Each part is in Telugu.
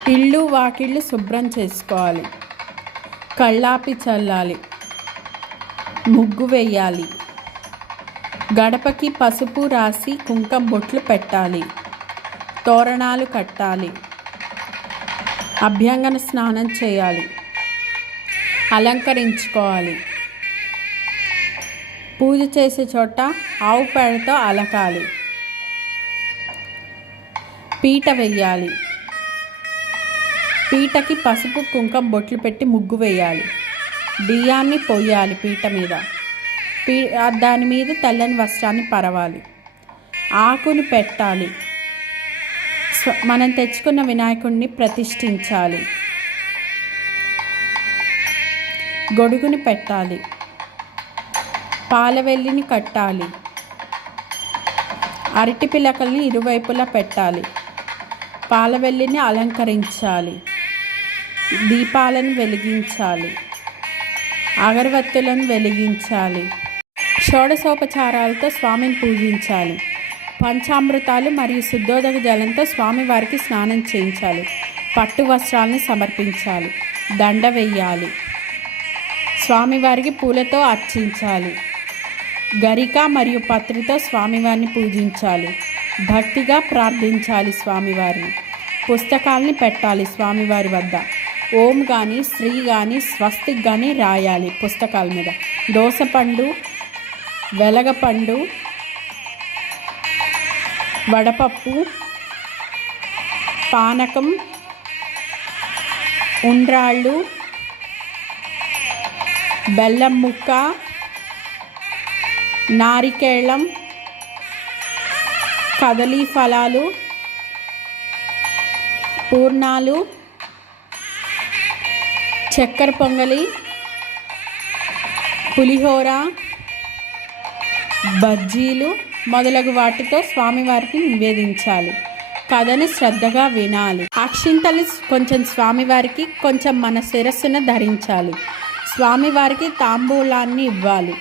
ఇళ్ళు వాకిళ్ళు శుభ్రం చేసుకోవాలి. కళ్ళాపి చల్లాలి. ముగ్గు వేయాలి. గడపకి పసుపు రాసి కుంకం బొట్లు పెట్టాలి. తోరణాలు కట్టాలి. అభ్యంగన స్నానం చేయాలి. అలంకరించుకోవాలి. పూజ చేసే చోట ఆవు పేడతో అలకాలి. పీట వెయ్యాలి పీటకి పసుపు కుంకం బొట్లు పెట్టి ముగ్గు వేయాలి. బియ్యాన్ని పోయాలి పీట మీద. పీ దాని మీద తెల్లని వస్త్రాన్ని పరవాలి. ఆకుని పెట్టాలి. మనం తెచ్చుకున్న వినాయకుడిని ప్రతిష్ఠించాలి. గొడుగుని పెట్టాలి. పాలవెల్లిని కట్టాలి. అరటి పిలకల్ని ఇరువైపులా పెట్టాలి. పాలవెల్లిని అలంకరించాలి. దీపాలను వెలిగించాలి. అగరవత్తులను వెలిగించాలి. షోడశోపచారాలతో స్వామిని పూజించాలి. పంచామృతాలు మరియు శుద్ధోదక జలంతో స్వామివారికి స్నానం చేయించాలి. పట్టు వస్త్రాలను సమర్పించాలి. దండ వెయ్యాలి. స్వామివారికి పూలతో అర్చించాలి. గరిక మరియు పత్రితో స్వామివారిని పూజించాలి. భక్తిగా ప్రార్థించాలి స్వామివారిని. పుస్తకాల్ని పెట్టాలి స్వామివారి వద్ద. ఓం కానీ శ్రీ కానీ స్వస్తిక్ కానీ రాయాలి పుస్తకాల మీద. దోసపండు వెలగపండు వడపప్పు పానకం ఉండ్రాళ్ళు బెల్లం ముక్క నారికేళం కదలీ ఫలాలు పూర్ణాలు చక్కెర పొంగలి పులిహోర బజ్జీలు మొదలగు వాటితో స్వామివారికి నివేదించాలి. కథను శ్రద్ధగా వినాలి. అక్షింతలు కొంచెం స్వామివారికి కొంచెం మన శిరస్సును ధరించాలి. స్వామివారికి తాంబూలాన్ని ఇవ్వాలి.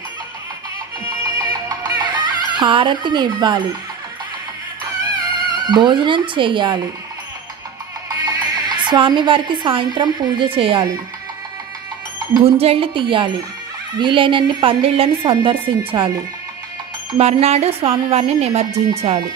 హారతిని ఇవ్వాలి. భోజనం చేయాలి. స్వామివారికి సాయంత్రం పూజ చేయాలి. గుంజళ్ళు తీయాలి. వీలైనన్ని పందిళ్ళను సందర్శించాలి. మర్నాడు స్వామివారిని నిమజ్జించాలి.